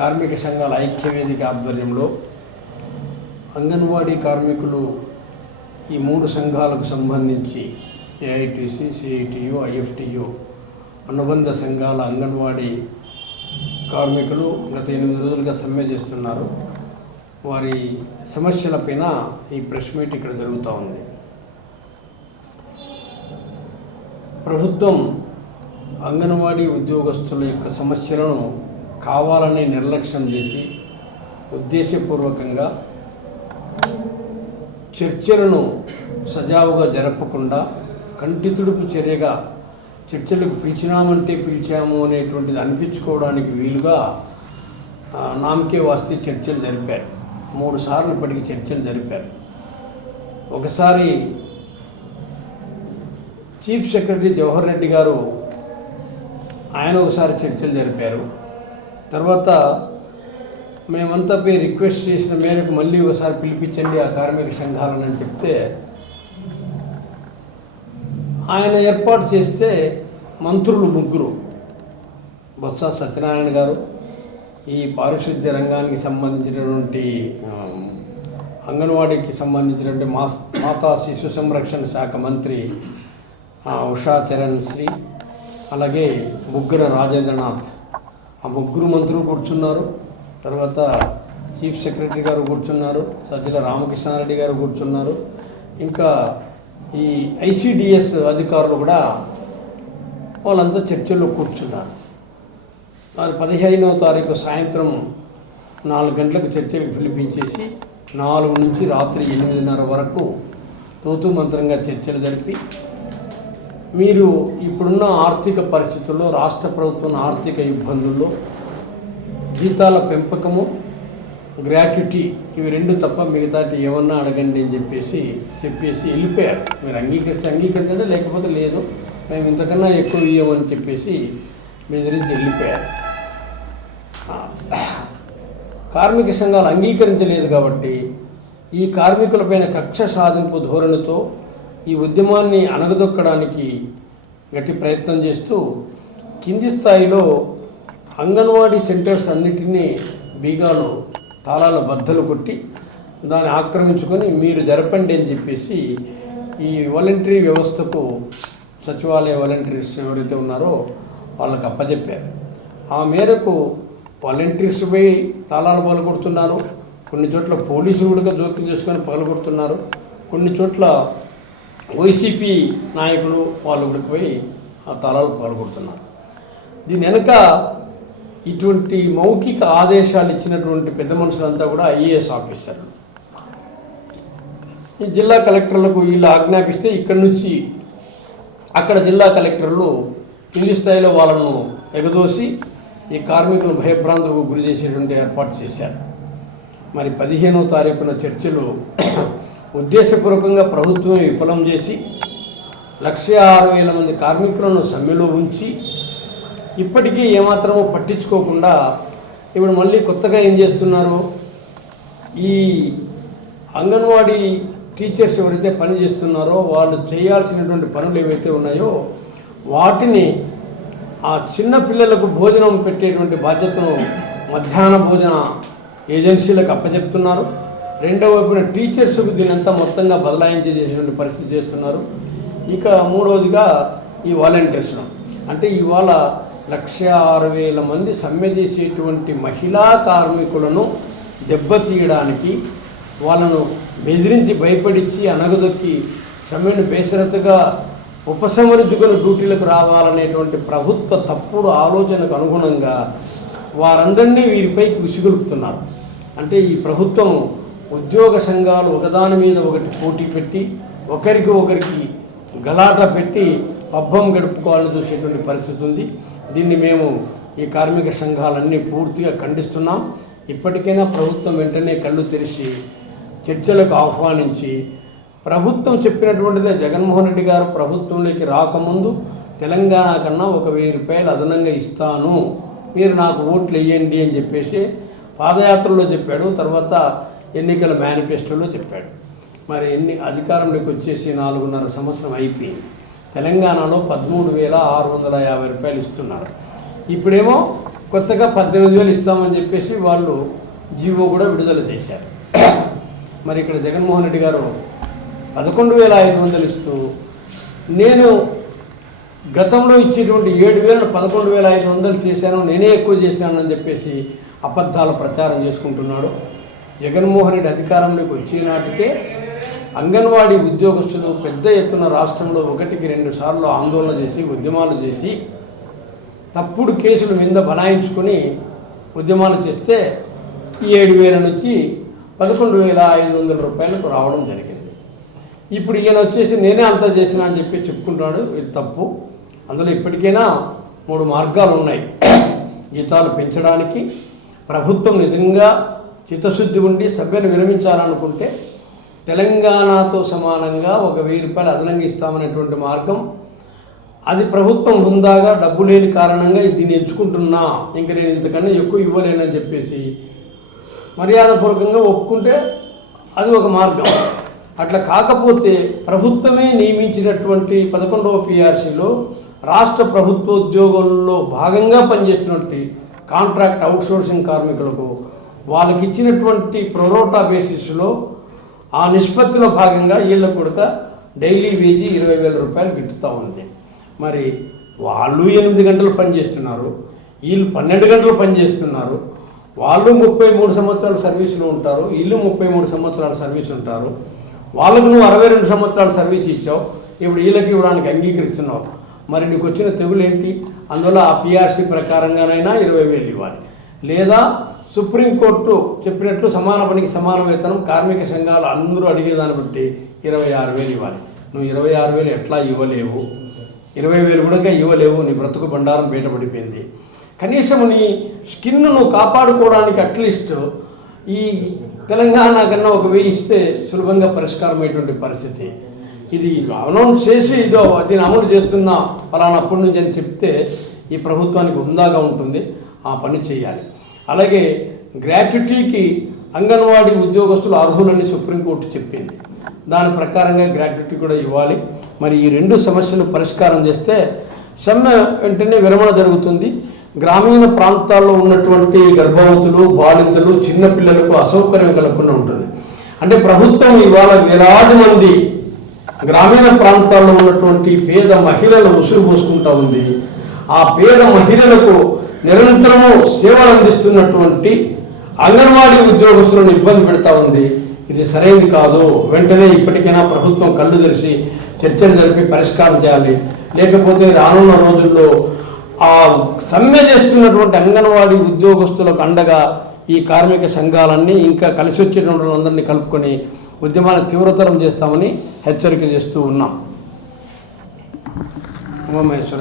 కార్మిక సంఘాల ఐక్యవేదిక ఆధ్వర్యంలో అంగన్వాడీ కార్మికులు ఈ 3 సంఘాలకు సంబంధించి ఏఐటీసీ, సిఐటియు, ఐఎఫ్టియు అనుబంధ సంఘాల అంగన్వాడీ కార్మికులు గత 8 రోజులుగా సమ్మె చేస్తున్నారు. వారి సమస్యలపైన ఈ ప్రెస్ మీట్ ఇక్కడ జరుగుతూ ఉంది. ప్రభుత్వం అంగన్వాడీ ఉద్యోగస్తుల యొక్క సమస్యలను కావాలని నిర్లక్ష్యం చేసి ఉద్దేశపూర్వకంగా చర్చలను సజావుగా జరపకుండా కంటితుడుపు చర్యగా చర్చలకు పిలిచినామంటే పిలిచాము అనేటువంటిది అనిపించుకోవడానికి వీలుగా నామకే వాస్తే చర్చలు జరిపారు. 3 సార్లు ఇప్పటికి చర్చలు జరిపారు. ఒకసారి చీఫ్ సెక్రటరీ జవహర్ రెడ్డి గారు ఆయన ఒకసారి చర్చలు జరిపారు. తర్వాత మేమంతా పోయి రిక్వెస్ట్ చేసిన మేరకు మళ్ళీ ఒకసారి పిలిపించండి ఆ కార్మిక సంఘాలను అని చెప్తే ఆయన ఏర్పాటు చేస్తే మంత్రులు 3 బొత్స సత్యనారాయణ గారు, ఈ పారిశుద్ధ్య రంగానికి సంబంధించినటువంటి అంగన్వాడీకి సంబంధించినటువంటి మాతా శిశు సంరక్షణ శాఖ మంత్రి ఉషా చరణ్ శ్రీ, అలాగే బుగ్గన రాజేంద్రనాథ్, ఆ 3 మంత్రులు కూర్చున్నారు. తర్వాత చీఫ్ సెక్రటరీ గారు కూర్చున్నారు, సజ్జల రామకృష్ణారెడ్డి గారు కూర్చున్నారు, ఇంకా ఈ ఐసిడిఎస్ అధికారులు కూడా వాళ్ళంతా చర్చల్లో కూర్చున్నారు. వారు 15వ తారీఖు సాయంత్రం 4 గంటలకు చర్చలకు పిలిపించేసి 4 నుంచి రాత్రి 8:30 వరకు తూతూ మంత్రంగా చర్చలు జరిపి, మీరు ఇప్పుడున్న ఆర్థిక పరిస్థితుల్లో, రాష్ట్ర ప్రభుత్వం ఆర్థిక ఇబ్బందుల్లో జీతాల పెంపకము, గ్రాట్యుటీ ఇవి 2 తప్ప మిగతాటి ఏమన్నా అడగండి అని చెప్పేసి వెళ్ళిపోయారు. మీరు అంగీకరించండి, లేకపోతే లేదు, మేము ఇంతకన్నా ఎక్కువ ఇవ్వమని చెప్పేసి బెదిరించి వెళ్ళిపోయారు. కార్మిక సంఘాలు అంగీకరించలేదు కాబట్టి ఈ కార్మికులపైన కక్ష సాధింపు ధోరణితో ఈ ఉద్యమాన్ని అణగదొక్కడానికి గట్టి ప్రయత్నం చేస్తూ కింది స్థాయిలో అంగన్వాడీ సెంటర్స్ అన్నిటినీ బీగాలు తాళాల బద్దలు కొట్టి దాన్ని ఆక్రమించుకొని మీరు జరపండి అని చెప్పేసి ఈ వాలంటరీ వ్యవస్థకు సచివాలయ వాలంటీర్స్ ఎవరైతే ఉన్నారో వాళ్ళకి అప్పచెప్పారు. ఆ మేరకు వాలంటీర్స్ పోయి తాళాలు పగలగొడుతున్నారు. కొన్ని చోట్ల పోలీసులు కూడా జోక్యం చేసుకొని పగలగొడుతున్నారు. కొన్ని చోట్ల వైసీపీ నాయకులు వాళ్ళు కూడా పోయి ఆ తాళాలు పగలగొడుతున్నారు. దీని వెనక ఇటువంటి మౌఖిక ఆదేశాలు ఇచ్చినటువంటి పెద్ద మనుషులంతా కూడా ఐఏఎస్ ఆఫీసర్లు. ఈ జిల్లా కలెక్టర్లకు వీళ్ళు ఆజ్ఞాపిస్తే ఇక్కడి నుంచి అక్కడ జిల్లా కలెక్టర్లు కింది స్థాయిలో వాళ్ళను ఎగదోసి ఈ కార్మికులను భయభ్రాంతులకు గురి చేసేటువంటి ఏర్పాటు చేశారు. మరి 15వ తారీఖున చర్చలు ఉద్దేశపూర్వకంగా ప్రభుత్వమే విఫలం చేసి 1,06,000 మంది కార్మికులను సమ్మెలో ఉంచి ఇప్పటికీ ఏమాత్రమూ పట్టించుకోకుండా ఇప్పుడు మళ్ళీ కొత్తగా ఏం చేస్తున్నారు, ఈ అంగన్వాడీ టీచర్స్ ఎవరైతే పని చేస్తున్నారో వాళ్ళు చేయాల్సినటువంటి పనులు ఏవైతే ఉన్నాయో వాటిని ఆ చిన్న పిల్లలకు భోజనం పెట్టేటువంటి బాధ్యతను మధ్యాహ్న భోజన ఏజెన్సీలకు అప్పచెప్తున్నారు. రెండవ వైపున టీచర్స్కు దీనంతా మొత్తంగా బదలాయించేసేటువంటి పరిస్థితి చేస్తున్నారు. ఇక 3వదిగా ఈ వాలంటీర్స్ను, అంటే ఇవాళ 1,06,000 మంది సమ్మె చేసేటువంటి మహిళా కార్మికులను దెబ్బతీయడానికి, వాళ్ళను బెదిరించి భయపడించి అనగదొక్కి సమ్మెను బేసరతుగా ఉపసంహరించుకొని డ్యూటీలకు రావాలనేటువంటి ప్రభుత్వ తప్పుడు ఆలోచనకు అనుగుణంగా వారందరినీ వీరిపైకి విసిగొలుపుతున్నారు. అంటే ఈ ప్రభుత్వం ఉద్యోగ సంఘాలు ఒకదాని మీద ఒకటి పోటీ పెట్టి ఒకరికి గలాట పెట్టి పబ్బం గడుపుకోవాలని చూసేటువంటి పరిస్థితి ఉంది. దీన్ని మేము ఈ కార్మిక సంఘాలన్నీ పూర్తిగా ఖండిస్తున్నాం. ఇప్పటికైనా ప్రభుత్వం వెంటనే కళ్ళు తెరిచి చర్చలకు ఆహ్వానించి, ప్రభుత్వం చెప్పినటువంటిదే, జగన్మోహన్ రెడ్డి గారు ప్రభుత్వంలోకి రాకముందు తెలంగాణ కన్నా 1,000 రూపాయలు అదనంగా ఇస్తాను, మీరు నాకు ఓట్లు వేయండి అని చెప్పేసి పాదయాత్రలో చెప్పాడు. తర్వాత ఎన్నికల మేనిఫెస్టోలో చెప్పాడు. మరి అధికారంలోకి వచ్చేసి 4.5 సంవత్సరం అయిపోయింది. తెలంగాణలో 13,650 రూపాయలు ఇస్తున్నారు. ఇప్పుడేమో కొత్తగా 18,000 ఇస్తామని చెప్పేసి వాళ్ళు జీవో కూడా విడుదల చేశారు. మరి ఇక్కడ జగన్మోహన్ రెడ్డి గారు 11,500 ఇస్తూ నేను గతంలో ఇచ్చేటువంటి 7,000 11,500 చేశాను, నేనే ఎక్కువ చేశానని చెప్పేసి అబద్ధాల ప్రచారం చేసుకుంటున్నాడు. జగన్మోహన్ రెడ్డి అధికారంలోకి వచ్చే నాటికే అంగన్వాడీ ఉద్యోగస్తులు పెద్ద ఎత్తున రాష్ట్రంలో 1-2 సార్లు ఆందోళన చేసి ఉద్యమాలు చేసి తప్పుడు కేసుల మీద బనాయించుకొని ఉద్యమాలు చేస్తే ఈ 7,000 నుంచి 11,500 రూపాయలకు రావడం జరిగింది. ఇప్పుడు ఈయన వచ్చేసి నేనే అంతా చేసినా అని చెప్పి చెప్పుకుంటున్నాడు. ఇది తప్పు. అందులో ఇప్పటికైనా 3 మార్గాలు ఉన్నాయి. జీతాలు పెంచడానికి ప్రభుత్వం నిజంగా చిత్తశుద్ధి ఉండి సభ్యులు విరమించాలనుకుంటే తెలంగాణతో సమానంగా 1,000 రూపాయలు అదనంగా ఇస్తామనేటువంటి మార్గం. అది ప్రభుత్వం హుందాగా డబ్బు లేని కారణంగా దీన్ని ఎంచుకుంటున్నా, ఇంక నేను ఇంతకన్నా ఎక్కువ ఇవ్వలేనని చెప్పేసి మర్యాదపూర్వకంగా ఒప్పుకుంటే అది ఒక మార్గం. అట్లా కాకపోతే ప్రభుత్వమే నియమించినటువంటి 11వ PRCలో రాష్ట్ర ప్రభుత్వ ఉద్యోగుల్లో భాగంగా పనిచేస్తున్నటువంటి కాంట్రాక్ట్ అవుట్సోర్సింగ్ కార్మికులకు వాళ్ళకి ఇచ్చినటువంటి ప్రొరోటా బేసిస్లో ఆ నిష్పత్తిలో భాగంగా వీళ్ళకు కూడా డైలీ వేజీ 20,000 రూపాయలు గిట్టుతూ ఉంది. మరి వాళ్ళు 8 గంటలు పనిచేస్తున్నారు, వీళ్ళు 12 గంటలు పనిచేస్తున్నారు. వాళ్ళు 33 సంవత్సరాల సర్వీసులో ఉంటారు, వీళ్ళు 33 సంవత్సరాల సర్వీస్ ఉంటారు. వాళ్ళకు నువ్వు 62 సంవత్సరాల సర్వీస్ ఇచ్చావు, ఇప్పుడు వీళ్ళకి ఇవ్వడానికి అంగీకరిస్తున్నావు. మరి నీకు వచ్చిన తెగులేంటి? అందువల్ల ఆ PRC ప్రకారంగానైనా 20,000 ఇవ్వాలి, లేదా సుప్రీంకోర్టు చెప్పినట్లు సమాన పనికి సమాన వేతనం కార్మిక సంఘాలు అందరూ అడిగేదాన్ని బట్టి 26,000 ఇవ్వాలి. నువ్వు 26,000 ఎట్లా ఇవ్వలేవు, 20,000 కూడా ఇవ్వలేవు. నీ బ్రతుకు బండారం బయటపడిపోయింది. కనీసం నీ స్కిన్ నువ్వు కాపాడుకోవడానికి అట్లీస్ట్ ఈ తెలంగాణ కన్నా 1,000 ఇస్తే సులభంగా పరిష్కారం అయ్యేటువంటి పరిస్థితి. ఇది అనౌన్స్ చేసి ఇదో దీన్ని అమలు చేస్తున్నా ఫలానా అప్పటి నుంచి అని చెప్తే ఈ ప్రభుత్వానికి హుందాగా ఉంటుంది. ఆ పని చేయాలి. అలాగే గ్రాట్యుటీకి అంగన్వాడీ ఉద్యోగస్తులు అర్హులని సుప్రీంకోర్టు చెప్పింది. దాని ప్రకారంగా గ్రాట్యుటీ కూడా ఇవ్వాలి. మరి ఈ 2 సమస్యలు పరిష్కారం చేస్తే సమ్మె వెంటనే విరమణ జరుగుతుంది. గ్రామీణ ప్రాంతాల్లో ఉన్నటువంటి గర్భవతులు, బాలింతలు, చిన్నపిల్లలకు అసౌకర్యం కలగకుండా ఉంటుంది. అంటే ప్రభుత్వం ఇవాళ వేలాది మంది గ్రామీణ ప్రాంతాల్లో ఉన్నటువంటి పేద మహిళలు ఉసురు పోసుకుంటూ ఉంది. ఆ పేద మహిళలకు నిరంతరము సేవలు అందిస్తున్నటువంటి అంగన్వాడీ ఉద్యోగస్తులను ఇబ్బంది పెడతా ఉంది. ఇది సరైనది కాదు. వెంటనే ఇప్పటికైనా ప్రభుత్వం కళ్ళు తెరిచి చర్చలు జరిపి పరిష్కారం చేయాలి. లేకపోతే రానున్న రోజుల్లో ఆ సమ్మె చేస్తున్నటువంటి అంగన్వాడీ ఉద్యోగస్తులకు అండగా ఈ కార్మిక సంఘాలన్నీ ఇంకా కలిసి వచ్చేటువంటి వాళ్ళందరినీ కలుపుకొని ఉద్యమాన్ని తీవ్రతరం చేస్తామని హెచ్చరిక చేస్తూ ఉన్నాం. ఉమామహేశ్వర.